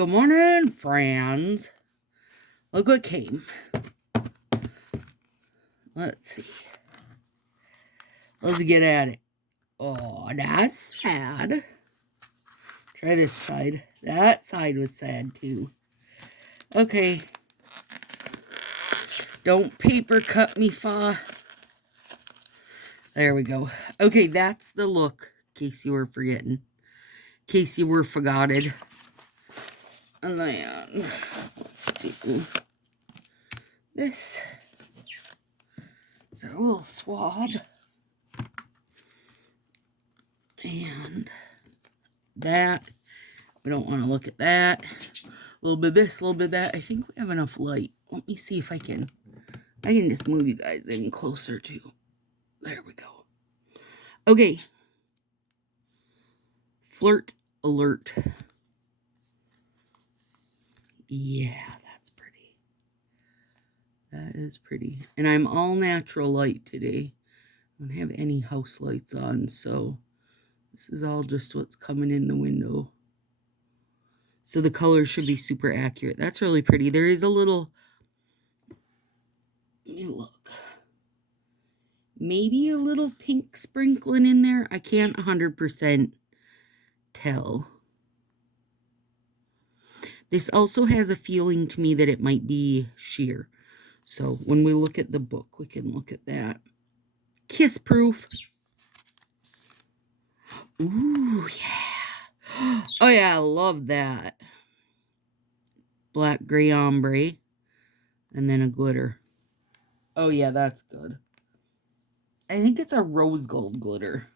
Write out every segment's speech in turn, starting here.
Good morning, friends. Look what came. Let's see. Let's get at it. Oh, that's sad. Try this side. That side was sad, too. Okay. Don't paper cut me, Fa. There we go. Okay, that's the look, in case you were forgetting. In case you were forgotten. And then, let's do this. It's our little swab. And that. We don't want to look at that. A little bit of this, a little bit of that. I think we have enough light. Let me see if I can just move you guys in closer to. There we go. Okay. Flirt alert. Yeah, that's pretty. That is pretty. And I'm all natural light today. I don't have any house lights on, so this is all just what's coming in the window. So the colors should be super accurate. That's really pretty. There is a little, let me look. Maybe a little pink sprinkling in there. I can't 100% tell. This also has a feeling to me that it might be sheer. So when we look at the book, we can look at that. Kiss proof. Ooh, yeah. Oh, yeah, I love that. Black gray ombre. And then a glitter. Oh, yeah, that's good. I think it's a rose gold glitter.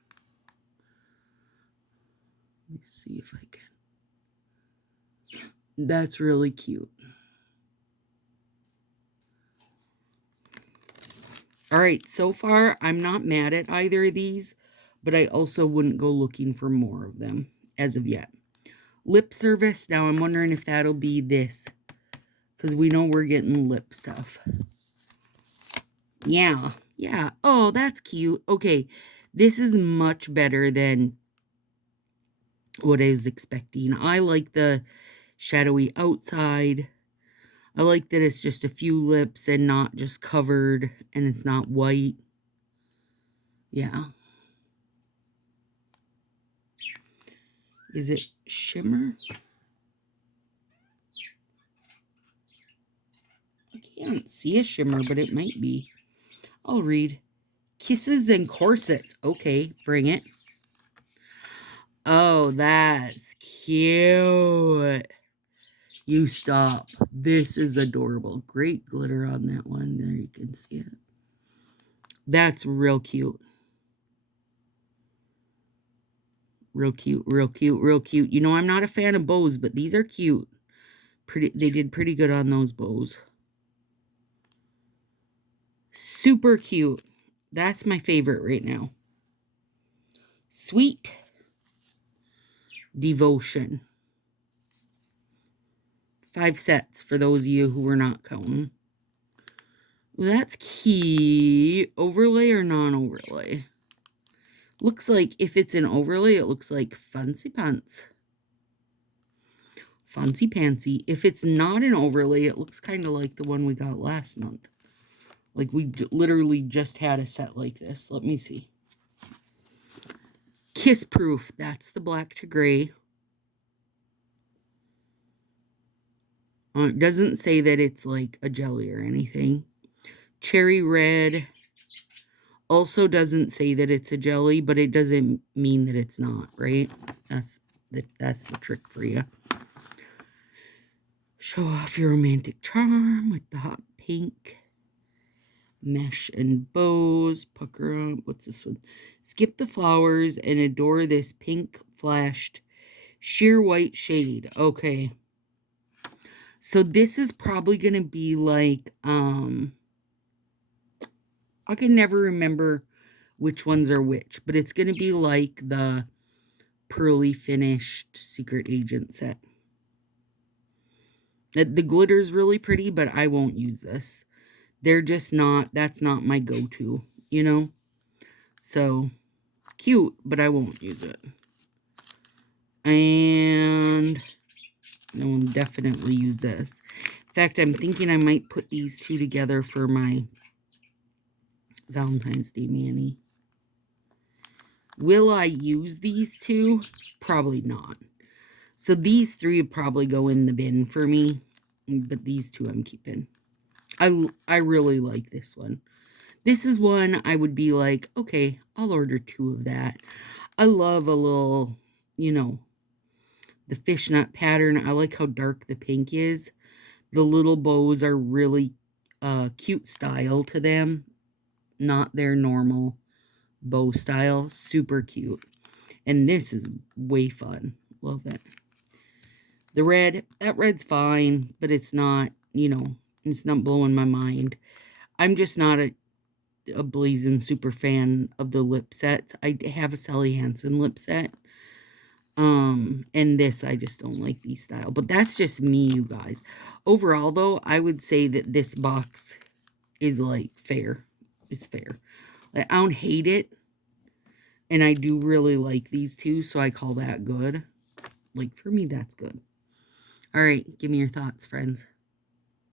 Let me see if I can. That's really cute. All right, so far, I'm not mad at either of these, but I also wouldn't go looking for more of them as of yet. Lip service. Now, I'm wondering if that'll be this, because we know we're getting lip stuff. Yeah. Oh, that's cute. Okay, this is much better than what I was expecting. I like the shadowy outside. I like that it's just a few lips and not just covered, and it's not white. Yeah. Is it shimmer? I can't see a shimmer, but it might be. I'll read. Kisses and corsets. Okay, bring it. Oh, that's cute. You stop. This is adorable. Great glitter on that one. There you can see it. That's real cute. Real cute, real cute, real cute. You know, I'm not a fan of bows, but these are cute. They did pretty good on those bows. Super cute. That's my favorite right now. Sweet Devotion. 5 sets for those of you who were not counting. Well, that's key. Overlay or non-overlay? Looks like if it's an overlay, it looks like Fancy Pants. Fancy Pantsy. If it's not an overlay, it looks kind of like the one we got last month. Like we literally just had a set like this. Let me see. Kiss Proof. That's the black to gray. It doesn't say that it's like a jelly or anything. Cherry Red. Also doesn't say that it's a jelly, but it doesn't mean that it's not, right? That's the trick for you. Show off your romantic charm with the hot pink. Mesh and bows. Pucker up. What's this one? Skip the flowers and adore this pink flashed sheer white shade. Okay. So this is probably going to be like, I can never remember which ones are which, but it's going to be like the pearly finished Secret Agent set. The glitter's really pretty, but I won't use this. They're just not, that's not my go-to, you know? So, cute, but I won't use it. And then we'll definitely use this. In fact, I'm thinking I might put these two together for my Valentine's Day mani. Will I use these two? Probably not. So these three would probably go in the bin for me, but these two I'm keeping. I really like this one. This is one I would be like, okay, I'll order 2 of that. I love a little, you know, the fishnet pattern. I like how dark the pink is. The little bows are really cute style to them, not their normal bow style. Super cute. And this is way fun. Love it. The red, that red's fine, but it's not, you know, it's not blowing my mind. I'm just not a blazing super fan of the lip sets. I have a Sally Hansen lip set. And this, I just don't like these style. But that's just me, you guys. Overall, though, I would say that this box is, like, fair. It's fair. Like, I don't hate it. And I do really like these two, so I call that good. Like, for me, that's good. All right, give me your thoughts, friends.